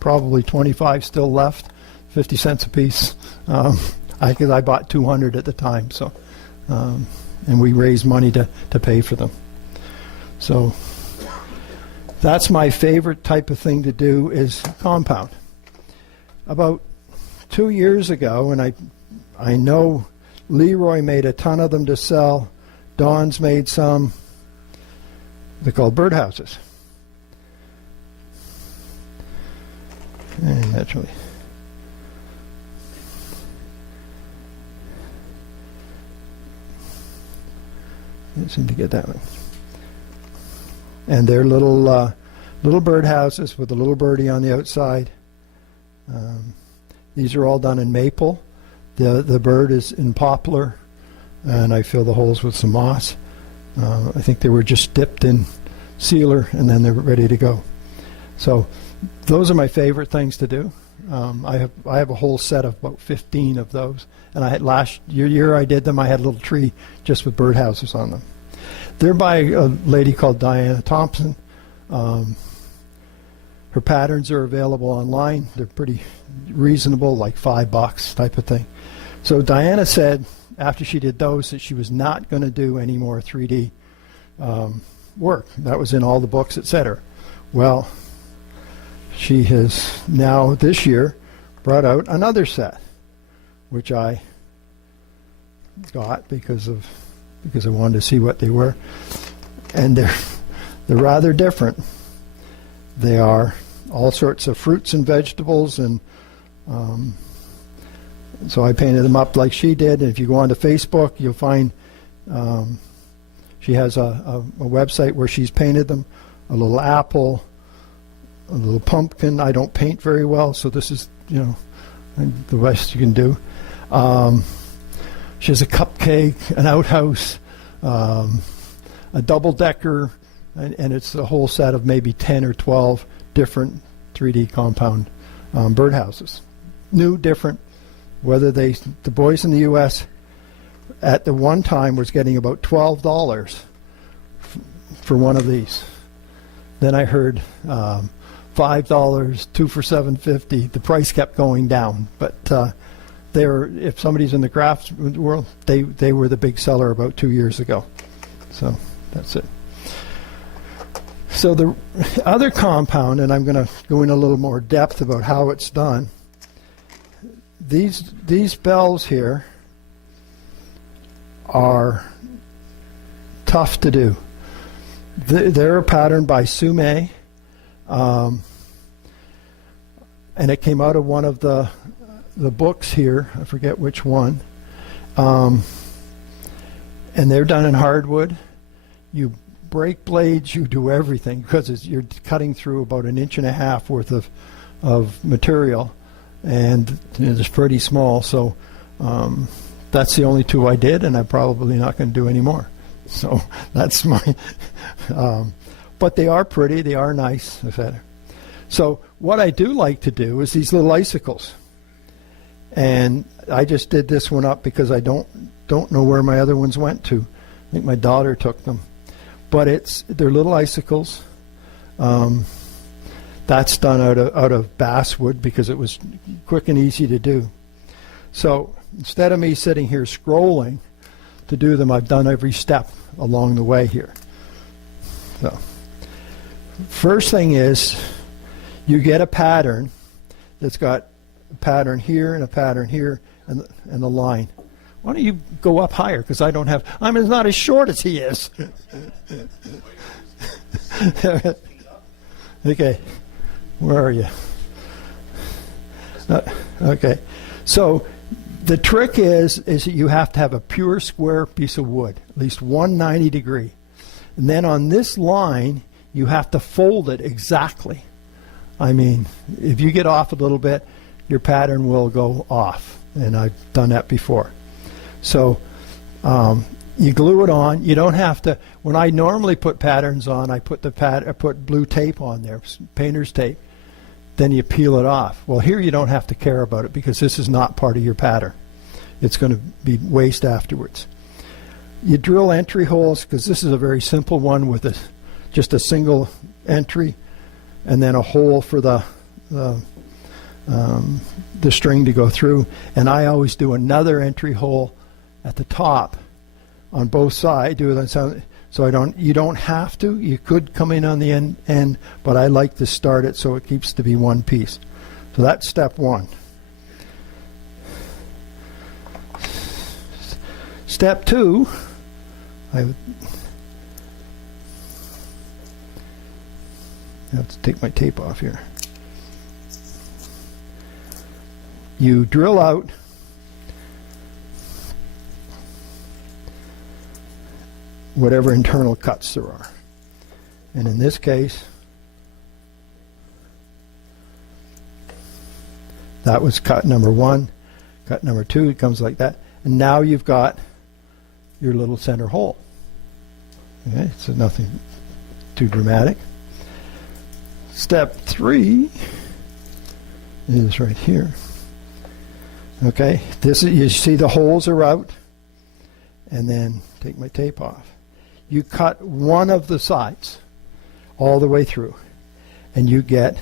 probably 25 still left, 50 cents a piece. Because I bought 200 at the time, so and we raised money to pay for them. So that's my favorite type of thing to do, is compound. About 2 years ago, and I know Leroy made a ton of them to sell. Don's made some. They're called birdhouses. And naturally. Didn't seem to get that one. And they're little birdhouses with a little birdie on the outside. These are all done in maple. The bird is in poplar, and I fill the holes with some moss. I think they were just dipped in sealer, and then they're ready to go. So those are my favorite things to do. I have a whole set of about 15 of those. And I had last year I did them, I had a little tree just with birdhouses on them. They're by a lady called Diana Thompson. Her patterns are available online. They're pretty reasonable, like $5 type of thing. So Diana said after she did those that she was not going to do any more 3D work. That was in all the books, etc. Well, she has now this year brought out another set, which I got because I wanted to see what they were, and they're rather different. They are all sorts of fruits and vegetables, and so I painted them up like she did. And if you go onto Facebook, you'll find she has a website where she's painted them. A little apple, a little pumpkin. I don't paint very well, so this is, the best you can do. She has a cupcake, an outhouse, a double-decker, and it's a whole set of maybe 10 or 12 different 3D compound birdhouses. New, different, whether the boys in the U.S. at the one time was getting about $12 for one of these. Then I heard $5, 2 for $7.50. The price kept going down, but if somebody's in the crafts world, they were the big seller about 2 years ago. So that's it. So the other compound, and I'm going to go in a little more depth about how it's done. These bells here are tough to do. They're a pattern by Sume, and it came out of one of the books here. I forget which one. And they're done in hardwood. You break blades, you do everything, because you're cutting through about 1.5 inches worth of material, and it's pretty small. So that's the only two I did, and I'm probably not going to do any more. So that's my, but they are pretty, they are nice. So what I do like to do is these little icicles. And I just did this one up because I don't know where my other ones went to. I think my daughter took them. But they're little icicles. That's done out of basswood because it was quick and easy to do. So instead of me sitting here scrolling to do them, I've done every step along the way here. So first thing is you get a pattern that's got a pattern here and a pattern here and the line. Why don't you go up higher? Because I don't have, I'm not as short as he is. Okay, where are you? Okay, so the trick is that you have to have a pure square piece of wood, at least 190 degree. And then on this line, you have to fold it exactly. I mean, if you get off a little bit, your pattern will go off. And I've done that before. So you glue it on. You don't have to. When I normally put patterns on, I put blue tape on there, painter's tape. Then you peel it off. Well, here you don't have to care about it because this is not part of your pattern. It's going to be waste afterwards. You drill entry holes because this is a very simple one with just a single entry, and then a hole for the the string to go through, and I always do another entry hole at the top on both sides. So you don't have to. You could come in on the end, but I like to start it so it keeps to be one piece. So that's step one. Step two, I have to take my tape off here. You drill out whatever internal cuts there are. And in this case, that was cut number one. Cut number two, it comes like that. And now you've got your little center hole. Okay, so nothing too dramatic. Step three is right here. Okay, this is, you see the holes are out, and then take my tape off. You cut one of the sides all the way through, and you get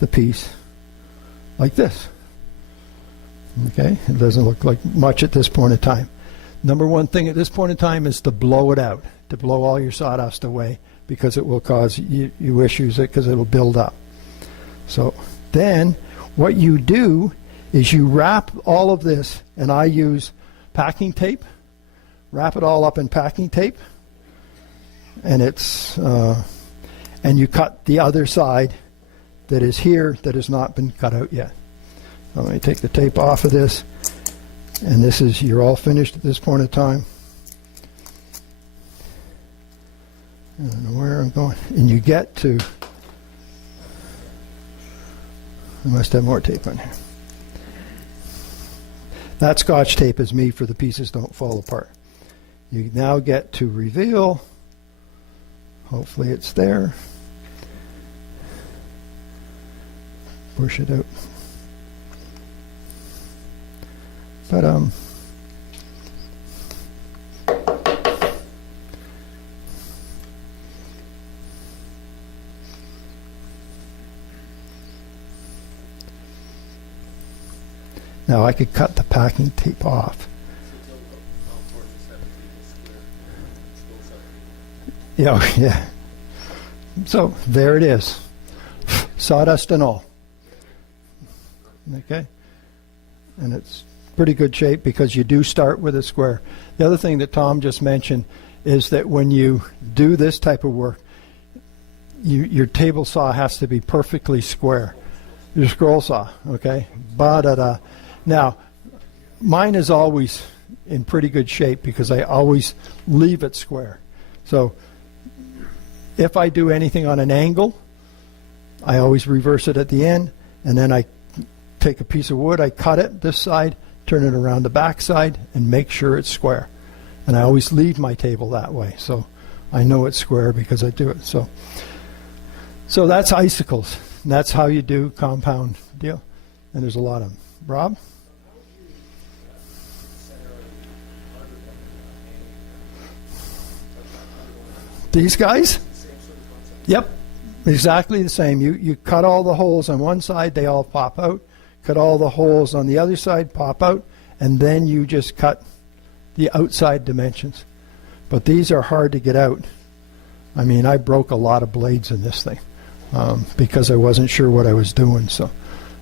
the piece like this. Okay, it doesn't look like much at this point in time. Number one thing at this point in time is to blow it out, to blow all your sawdust away, because it will cause you issues because it'll build up. So then what you do is you wrap all of this, and I use packing tape, wrap it all up in packing tape, and it's and you cut the other side that is here that has not been cut out yet. So let me take the tape off of this, and this is, you're all finished at this point in time. I don't know where I'm going. And you get to, I must have more tape on here. That Scotch tape is me for the pieces don't fall apart. You now get to reveal. Hopefully it's there. Push it out. But now I could cut the packing tape off. Yeah. So there it is, sawdust and all. Okay, and it's pretty good shape because you do start with a square. The other thing that Tom just mentioned is that when you do this type of work, your table saw has to be perfectly square. Your scroll saw, okay? Ba-da-da. Now, mine is always in pretty good shape because I always leave it square. So if I do anything on an angle, I always reverse it at the end, and then I take a piece of wood, I cut it this side, turn it around the back side, and make sure it's square. And I always leave my table that way, so I know it's square because I do it. So that's icicles. And that's how you do compound deal. And there's a lot of them. Rob? These guys? Yep, exactly the same. You cut all the holes on one side, they all pop out. Cut all the holes on the other side, pop out, and then you just cut the outside dimensions. But these are hard to get out. I mean, I broke a lot of blades in this thing because I wasn't sure what I was doing. So,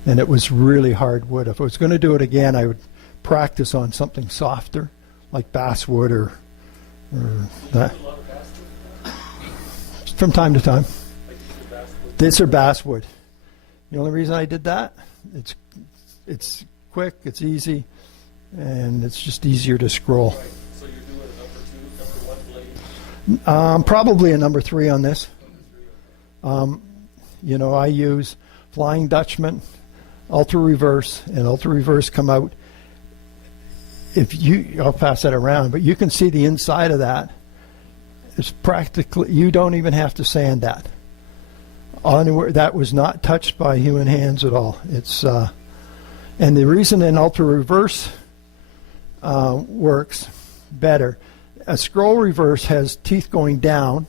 and it was really hard wood. If I was going to do it again, I would practice on something softer, like basswood or that. From time to time. This or basswood. The only reason I did that, it's quick, it's easy, and it's just easier to scroll. Right. So you're doing a number 2, number 1 blade? Probably a number 3 on this. You know, I use Flying Dutchman, Ultra Reverse, and Ultra Reverse come out. I'll pass that around, but you can see the inside of that. It's practically, you don't even have to sand that. That was not touched by human hands at all. It's and the reason an Ultra Reverse works better, a scroll reverse has teeth going down,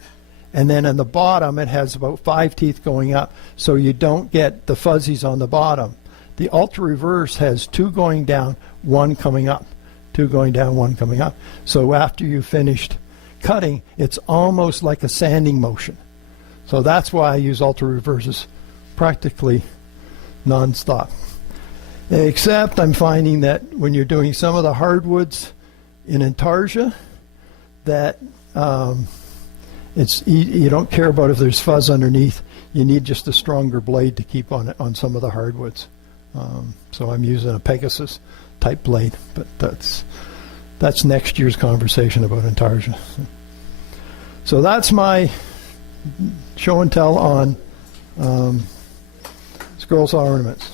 And then in the bottom, it has about 5 teeth going up, so you don't get the fuzzies on the bottom. The Ultra Reverse has 2 going down, 1 coming up. 2 going down, 1 coming up. So after you've finished cutting, it's almost like a sanding motion. So that's why I use Ultra Reverses practically non-stop. Except I'm finding that when you're doing some of the hardwoods in Intarsia, that you don't care about if there's fuzz underneath. You need just a stronger blade to keep on it on some of the hardwoods. So I'm using a Pegasus type blade, but that's next year's conversation about Intarsia. So that's my show and tell on Scrolsaw ornaments.